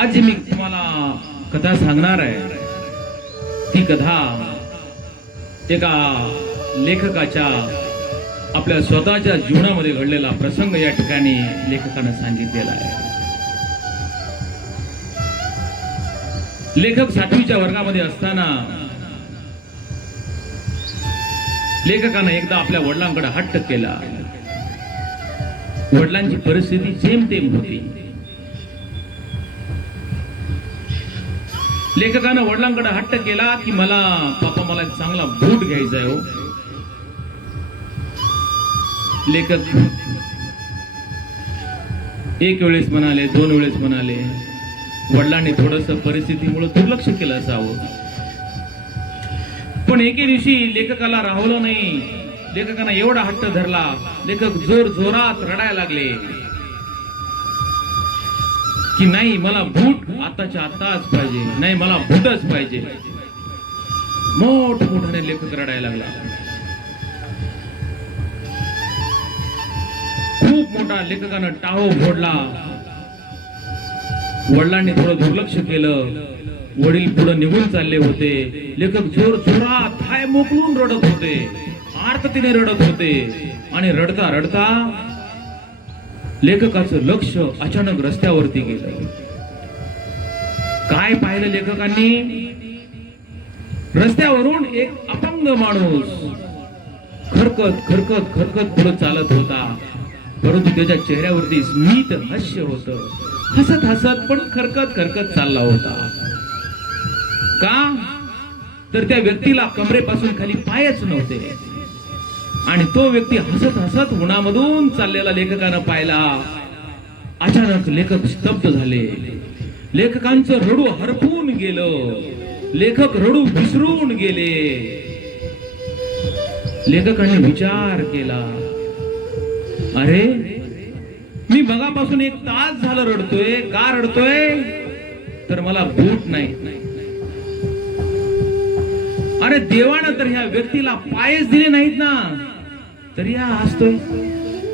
आज मी तुम्हाला कथा सांगणार आहे ती कथा एका लेखकाच्या आपल्या स्वतःच्या जीवनामध्ये घडलेला प्रसंग या ठिकाणी लेखकानं सांगितलेला आहे लेखक सातवीच्या वर्गामध्ये असताना लेखकानं एकदा आपल्या वडिलांकडे हट्ट केला वडिलांची परिस्थिती जेमतेम होती लेखकानं वडिलांकडे हट्ट केला की मला पापा मला चांगला बूट घ्यायचा आहे हो लेखक एक वेळेस म्हणाले दोन वेळेस म्हणाले वडिलांनी थोडस परिस्थितीमुळे दुर्लक्ष केलं असावं पण एके दिवशी लेखकाला राहलो नाही लेखकानं एवढा हट्ट धरला लेखक जोर जोरात रडायला लागले की नाही मला भूट आताच्या आताच पाहिजे नाही मला भूटच पाहिजे मोठ मोठ्याने लेखक रडायला लागला खूप मोठा लेखकानं टाहो फोडला वडिलांनी थोडं दुर्लक्ष केलं वडील पुढे निघून चालले होते लेखक जोर जोरात हाय मोकळून रडत होते तिने रडत होते आणि रडता रडता लेखकाचं लक्ष अचानक रस्त्यावरती गेलं काय पाहिलं लेखकांनी रस्त्यावरून एक अपंग माणूस खरकत खरकत खरकत पुढे चालत होता परंतु त्याच्या चेहऱ्यावरती स्मित हास्य होत हसत हसत पण खरकत खरकत चालला होता का तर त्या व्यक्तीला कमरेपासून खाली पायच नव्हते आणि तो व्यक्ती हसत हसत उन्हामधून चाललेला लेखकानं पाहिला अचानक लेखक स्तब्ध झाले लेखकांचं रडू हरपून गेलं लेखक रडू विसरून गेले लेखकाने विचार केला अरे मी मगापासून एक तास झालं रडतोय का रडतोय तर मला भूत नाही अरे देवानं तर ह्या व्यक्तीला पायस दिले नाहीत ना तरी या असतोय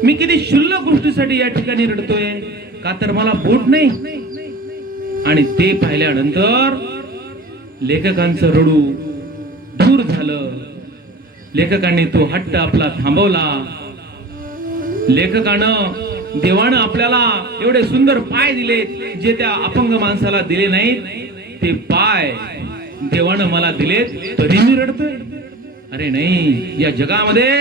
मी किती शुल्लक गोष्टीसाठी या ठिकाणी रडतोय का तर मला बोट नाही आणि ते पाहिल्यानंतर लेखकांचं रडू दूर झालं लेखकांनी तो हट्ट आपला थांबवला लेखकानं देवानं आपल्याला एवढे सुंदर पाय दिलेत जे त्या अपंग माणसाला दिले नाहीत ते पाय देवानं मला दिलेत तरी मी रडतोय अरे नाही या जगामध्ये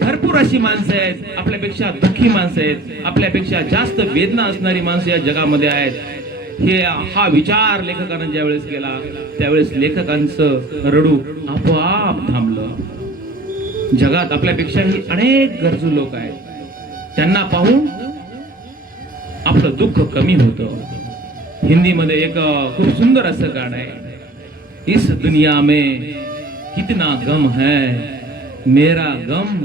भरपूर अशी माणसं आहेत आपल्यापेक्षा दुःखी माणसं आहेत आपल्यापेक्षा जास्त वेदना असणारी माणसं या जगामध्ये आहेत हे हा विचार लेखकानं ज्यावेळेस केला त्यावेळेस लेखकांचं रडू आपोआप थांबलं जगात आपल्यापेक्षाही अनेक गरजू लोक आहेत त्यांना पाहून आपलं दुःख कमी होतं हिंदीमध्ये एक खूप सुंदर असं गाणं आहे इस दुनिया में कितना गम है मेरा गम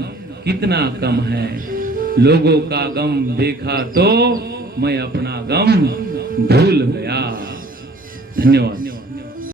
कितना कम है लोगों का गम देखा तो मैं अपना गम भूल गया धन्यवाद